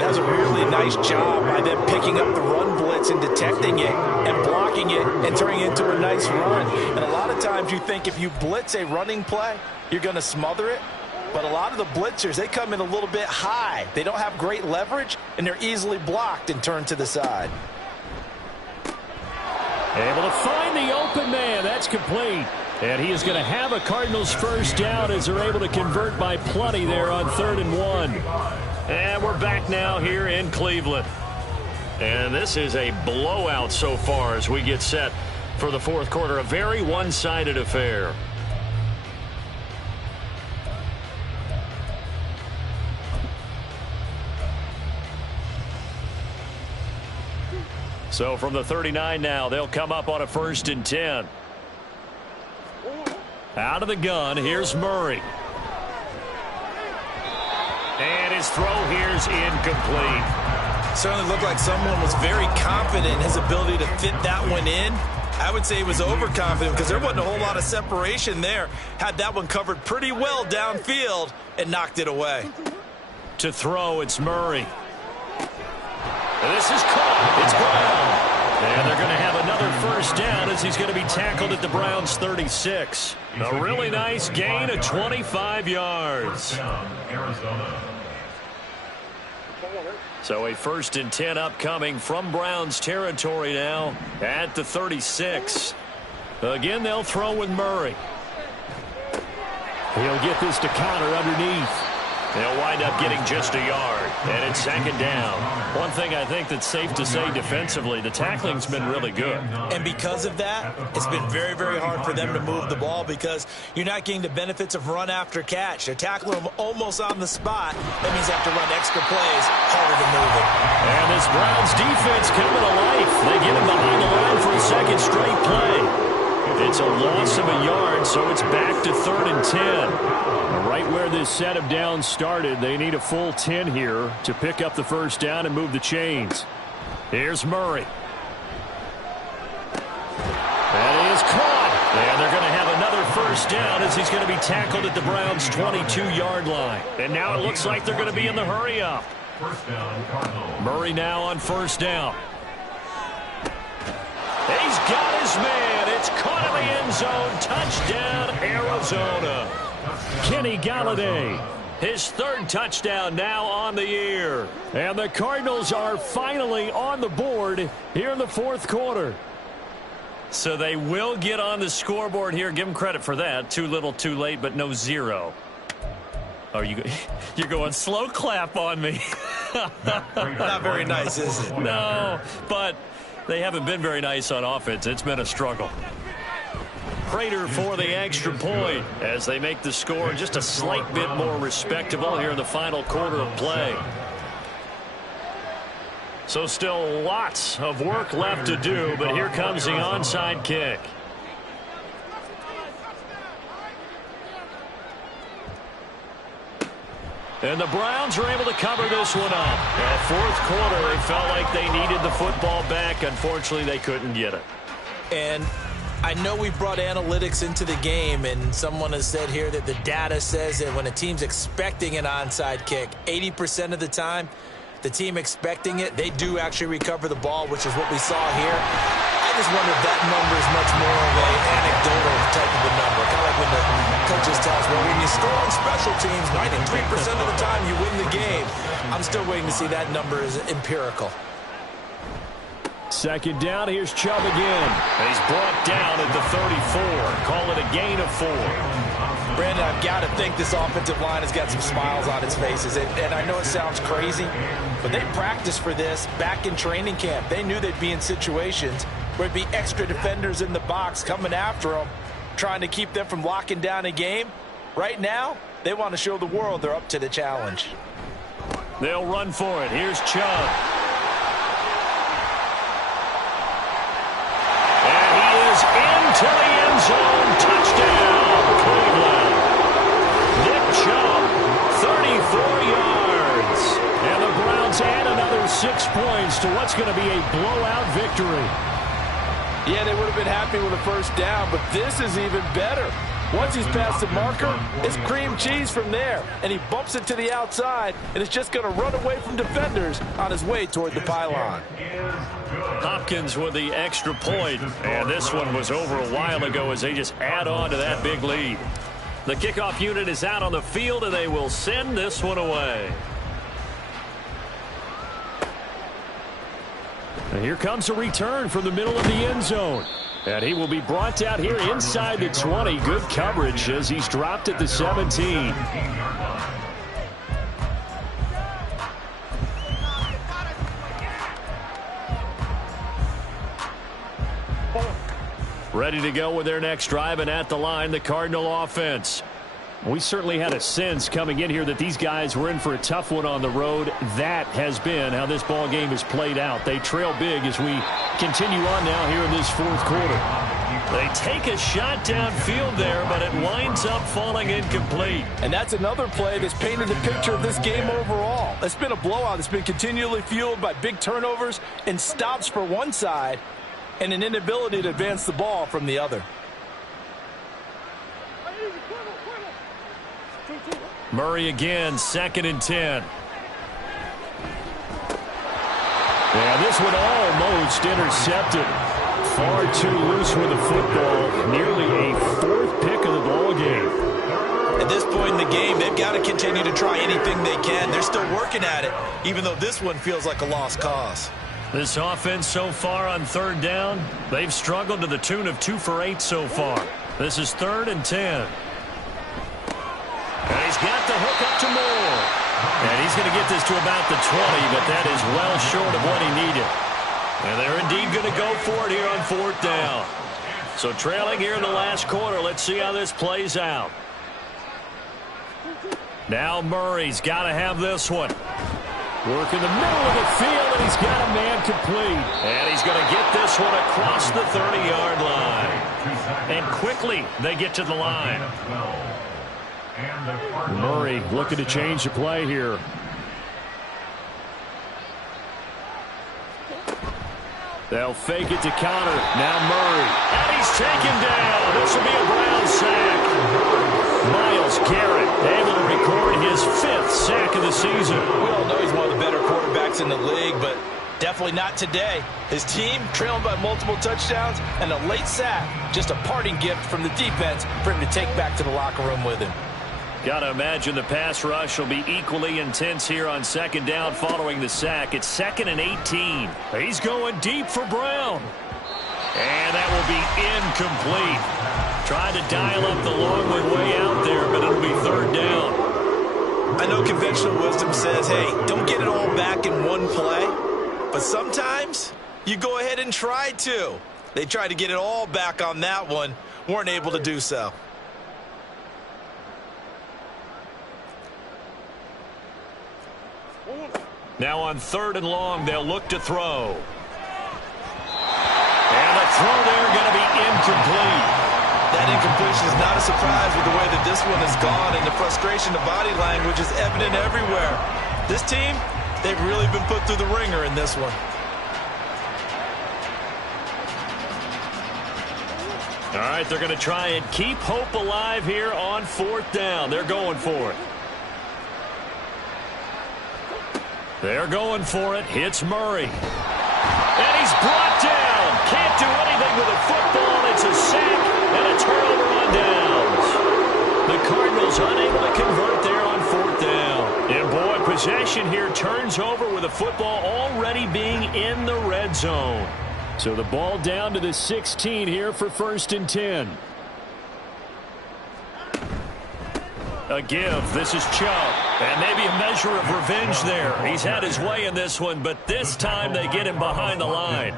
That was a really nice job by them picking up the run blitz and detecting it and blocking it and turning it into a nice run. And a lot of times you think if you blitz a running play, you're going to smother it. But a lot of the blitzers, they come in a little bit high. They don't have great leverage, and they're easily blocked and turned to the side. Able to find the open man. That's complete. And he is going to have a Cardinals first down as they're able to convert by plenty there on 3rd and 1. And we're back now here in Cleveland. And this is a blowout so far as we get set for the 4th quarter. A very one-sided affair. So from the 39 now, they'll come up on a 1st and 10. Out of the gun, here's Murray. And his throw here's incomplete. Certainly looked like someone was very confident in his ability to fit that one in. I would say he was overconfident because there wasn't a whole lot of separation there. Had that one covered pretty well downfield and knocked it away. To throw, it's Murray. And this is caught. It's Brown. And they're going to have another first down as he's going to be tackled at the Browns' 36. A really nice gain of 25 yards. So a 1st and 10 upcoming from Browns territory now at the 36. Again, they'll throw with Murray. He'll get this to Connor underneath. They'll wind up getting just a yard, and it's 2nd down. One thing I think that's safe to say defensively, the tackling's been really good. And because of that, it's been very, very hard for them to move the ball because you're not getting the benefits of run after catch. They're tackling them almost on the spot. That means they have to run extra plays, harder to move it. And this Browns defense coming to life. second straight play. It's a loss of a yard, so it's back to 3rd and 10. Right where this set of downs started, they need a full 10 here to pick up the first down and move the chains. Here's Murray. That is caught. And they're going to have another first down as he's going to be tackled at the Browns' 22-yard line. And now it looks like they're going to be in the hurry-up. First down, Cardinals. Murray now on first down. He's got his man. It's caught in the end zone. Touchdown, Arizona. Kenny Golladay, his 3rd touchdown now on the year. And the Cardinals are finally on the board here in the 4th quarter. So they will get on the scoreboard here. Give them credit for that. Too little, too late, but no 0. Oh, you're going slow clap on me. Not very nice, is it? No, but they haven't been very nice on offense. It's been a struggle. Prater for the extra point as they make the score just a slight bit more respectable here in the final quarter of play. So still lots of work left to do, but here comes the onside kick. And the Browns are able to cover this one up. In the 4th quarter, they felt like they needed the football back. Unfortunately, they couldn't get it. And I know we've brought analytics into the game, and someone has said here that the data says that when a team's expecting an onside kick, 80% of the time, the team expecting it, they do actually recover the ball, which is what we saw here. I just wonder if that number is much more of an anecdotal type of a number. Kind of like when the coaches tell us, well, when you score on special teams, 93% of the time you win the game. I'm still waiting to see that number is empirical. Second down, here's Chubb again. And he's brought down at the 34. Call it a gain of 4. Brandon, I've got to think this offensive line has got some smiles on its faces. And I know it sounds crazy, but they practiced for this back in training camp. They knew they'd be in situations where there'd be extra defenders in the box coming after them, trying to keep them from locking down a game. Right now, they want to show the world they're up to the challenge. They'll run for it. Here's Chubb. And he is into the end zone. Touchdown, Cleveland. Nick Chubb, 34 yards. And the Browns add another 6 points to what's going to be a blowout victory. Yeah, they would have been happy with a first down, but this is even better. Once he's past the marker, it's cream cheese from there. And he bumps it to the outside, and it's just going to run away from defenders on his way toward the pylon. Hopkins with the extra point. And this one was over a while ago as they just add on to that big lead. The kickoff unit is out on the field, and they will send this one away. And here comes a return from the middle of the end zone. And he will be brought out here inside the 20. Good coverage as he's dropped at the 17. Ready to go with their next drive, and at the line, the Cardinal offense. We certainly had a sense coming in here that these guys were in for a tough one on the road. That has been how this ball game has played out. They trail big as we continue on now here in this 4th quarter. They take a shot downfield there, but it winds up falling incomplete. And that's another play that's painted the picture of this game overall. It's been a blowout. It's been continually fueled by big turnovers and stops for one side and an inability to advance the ball from the other. Murray again, 2nd and 10. Yeah, this one almost intercepted. Far too loose with the football. Nearly a 4th pick of the ball game. At this point in the game, they've got to continue to try anything they can. They're still working at it, even though this one feels like a lost cause. This offense so far on 3rd down, they've struggled to the tune of 2 for 8 so far. This is 3rd and 10. And he's got the hook up to Moore. And he's going to get this to about the 20, but that is well short of what he needed. And they're indeed going to go for it here on 4th down. So trailing here in the last quarter, let's see how this plays out. Now Murray's got to have this one. Work in the middle of the field, and he's got a man complete. And he's going to get this one across the 30-yard line. And quickly, they get to the line. Murray looking to change the play here. They'll fake it to counter. Now Murray. And he's taken down. This will be a Brown sack. Myles Garrett able to record his 5th sack of the season. We all know he's one of the better quarterbacks in the league, but definitely not today. His team trailing by multiple touchdowns and a late sack. Just a parting gift from the defense for him to take back to the locker room with him. Got to imagine the pass rush will be equally intense here on second down following the sack. It's 2nd and 18. He's going deep for Brown. And that will be incomplete. Tried to dial up the long way out there, but it'll be 3rd down. I know conventional wisdom says, hey, don't get it all back in one play. But sometimes you go ahead and try to. They tried to get it all back on that one. Weren't able to do so. Now on 3rd and long, they'll look to throw. And the throw there going to be incomplete. That incompletion is not a surprise with the way that this one has gone, and the frustration of body language is evident everywhere. This team, they've really been put through the ringer in this one. All right, they're going to try and keep hope alive here on 4th down. They're going for it. They're going for it. Hits Murray. And he's brought down. Can't do anything with a football. It's a sack and a turnover on downs. The Cardinals unable to convert there on 4th down. And boy, possession here turns over with the football already being in the red zone. So the ball down to the 16 here for 1st and 10. A give. This is Chubb. And maybe a measure of revenge there. He's had his way in this one, but this time they get him behind the line.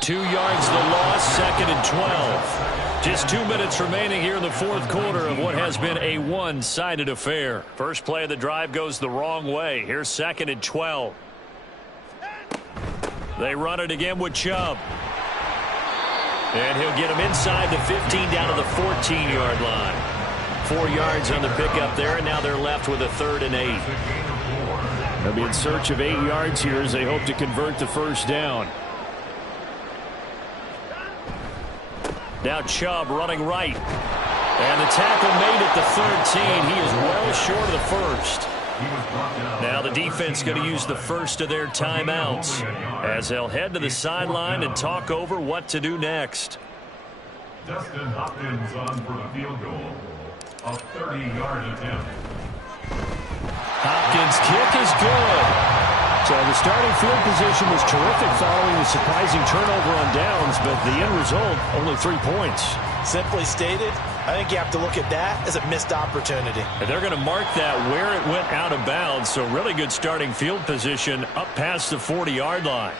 2 yards the loss, 2nd and 12. Just 2 minutes remaining here in the 4th quarter of what has been a one-sided affair. First play of the drive goes the wrong way. Here's 2nd and 12. They run it again with Chubb. And he'll get him inside the 15 down to the 14-yard line. 4 yards on the pickup there, and now they're left with a 3rd and 8. They'll be in search of 8 yards here as they hope to convert the 1st down. Now Chubb running right. And the tackle made at the 13. He is well short of the 1st. Now the defense going to use the first of their timeouts as they'll head to the sideline and talk over what to do next. Dustin Hopkins on for the field goal. A 30-yard attempt. Hopkins' kick is good. So the starting field position was terrific following the surprising turnover on downs, but the end result, only 3 points. Simply stated, I think you have to look at that as a missed opportunity. And they're going to mark that where it went out of bounds, so really good starting field position up past the 40-yard line.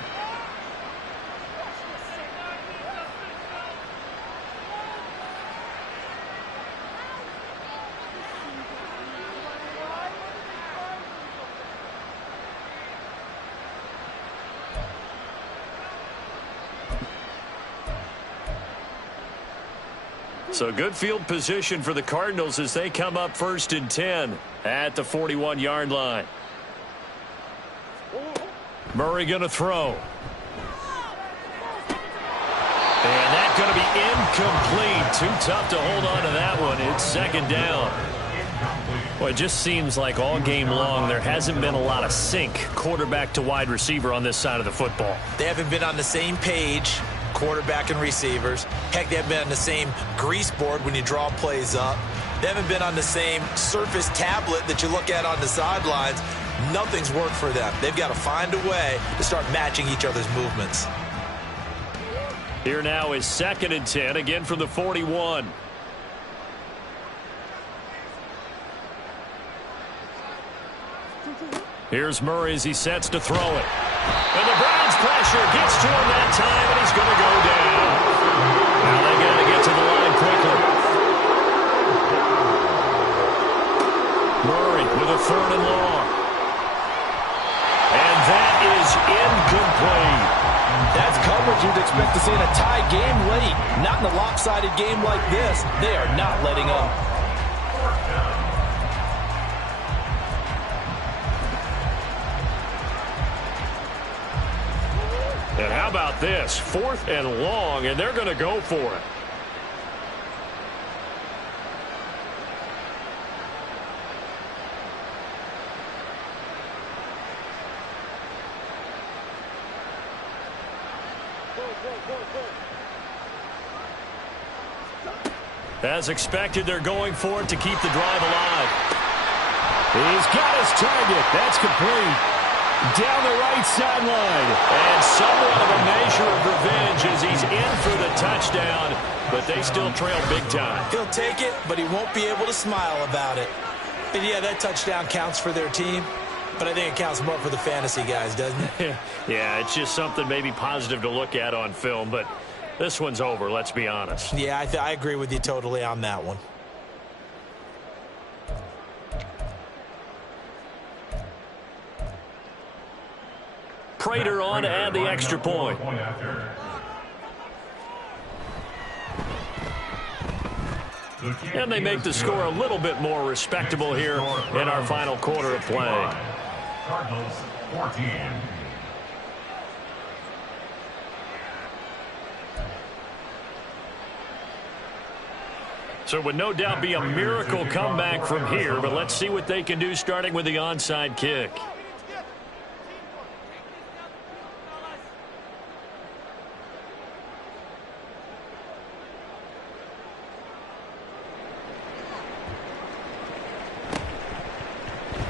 So good field position for the Cardinals as they come up 1st and 10 at the 41-yard line. Murray going to throw. And that's going to be incomplete. Too tough to hold on to that one. It's 2nd down. Well, it just seems like all game long there hasn't been a lot of sync quarterback to wide receiver on this side of the football. They haven't been on the same page, quarterback and receivers. Heck, they haven't been on the same grease board when you draw plays up. They haven't been on the same Surface tablet that you look at on the sidelines. Nothing's worked for them. They've got to find a way to start matching each other's movements. Here now is 2nd and 10, again from the 41. Here's Murray as he sets to throw it. And the Browns pressure gets to him that time, and he's going to go down. Now they got to get to the line quickly. Murray with a 3rd and long. numbers you'd expect to see in a tie game late. Not in a lopsided game like this. They are not letting up. And how about this? 4th and long, and they're going to go for it. As expected, they're going for it to keep the drive alive. He's got his target. That's complete. Down the right sideline. And somewhat of a measure of revenge as he's in for the touchdown. But they still trail big time. He'll take it, but he won't be able to smile about it. And yeah, that touchdown counts for their team. But I think it counts more for the fantasy guys, doesn't it? Yeah, it's just something maybe positive to look at on film. But this one's over, let's be honest. Yeah, I agree with you totally on that one. Prater on to add the extra point. And they make the score a little bit more respectable here in our final quarter of play. Cardinals 14. So it would no doubt be a miracle comeback from here, but let's see what they can do starting with the onside kick.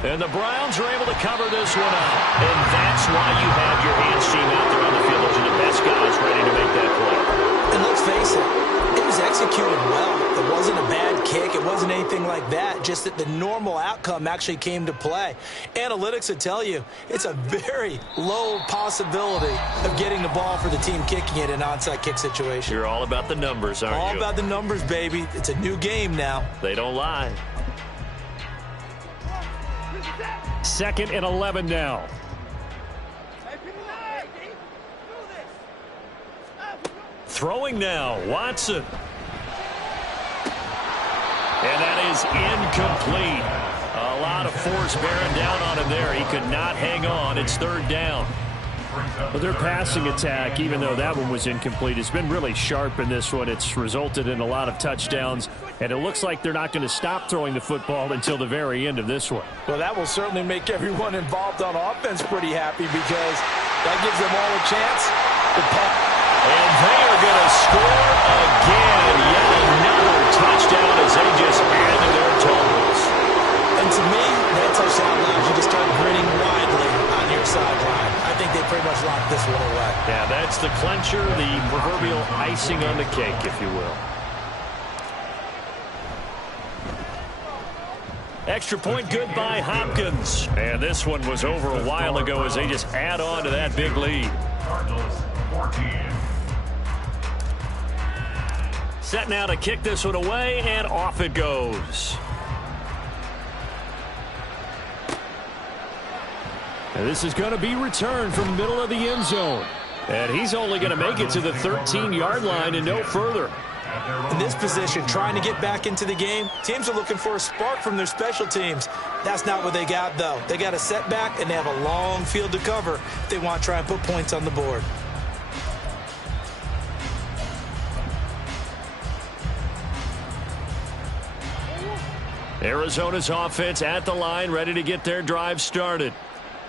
And the Browns are able to cover this one up. And that's why you have your hands team out there on the field. Those are the best guys ready to make that play. And let's face it was executed well. It wasn't a bad kick. It wasn't anything like that. Just that the normal outcome actually came to play. Analytics would tell you it's a very low possibility of getting the ball for the team kicking it in an onside kick situation. You're all about the numbers, aren't you? All about the numbers, baby. It's a new game now. They don't lie. 2nd and 11 now. Throwing now, Watson. And that is incomplete. A lot of force bearing down on him there. He could not hang on. It's 3rd down. But their passing attack, even though that one was incomplete, has been really sharp in this one. It's resulted in a lot of touchdowns, and it looks like they're not going to stop throwing the football until the very end of this one. Well, that will certainly make everyone involved on offense pretty happy because that gives them all a chance to pass. And they are going to score again. Yet another touchdown as they just add to their totals. And to me, that touchdown allows you to start grinning widely on your sideline. I think they pretty much locked this one away. Yeah, that's the clincher, the proverbial icing on the cake, if you will. Extra point good by Hopkins. And this one was over a while ago as they just add on to that big lead. Cardinals 14. Set now to kick this one away, and off it goes. And this is going to be returned from the middle of the end zone. And he's only going to make it to the 13-yard line and no further. In this position, trying to get back into the game, teams are looking for a spark from their special teams. That's not what they got, though. They got a setback, and they have a long field to cover if they want to try and put points on the board. Arizona's offense at the line, ready to get their drive started.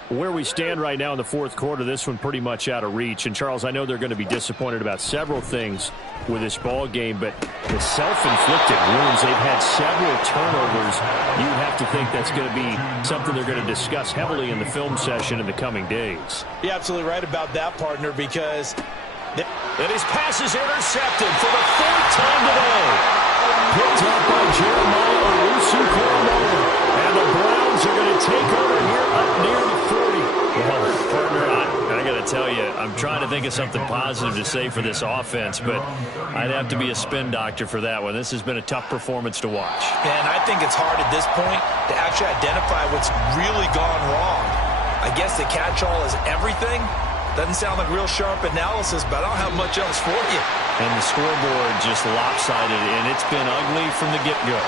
Where we stand right now in the 4th quarter, this one pretty much out of reach. And, Charles, I know they're going to be disappointed about several things with this ball game, but the self-inflicted wounds, they've had several turnovers. You have to think that's going to be something they're going to discuss heavily in the film session in the coming days. You're absolutely right about that, partner, because... And his pass is intercepted for the 4th time today. Picked up by Jeremiah Owusu-Koramoah. And the Browns are going to take over here up near the 40. Well, partner, I got to tell you, I'm trying to think of something positive to say for this offense, but I'd have to be a spin doctor for that one. This has been a tough performance to watch. And I think it's hard at this point to actually identify what's really gone wrong. I guess the catch-all is everything. Doesn't sound like real sharp analysis, but I don't have much else for you. And the scoreboard just lopsided, and it's been ugly from the get-go.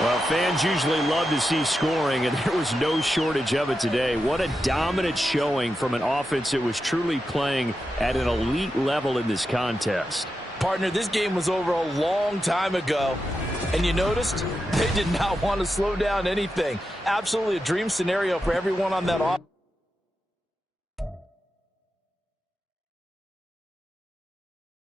Well, fans usually love to see scoring, and there was no shortage of it today. What a dominant showing from an offense that was truly playing at an elite level in this contest. Partner, this game was over a long time ago, and you noticed they did not want to slow down anything. Absolutely a dream scenario for everyone on that offense.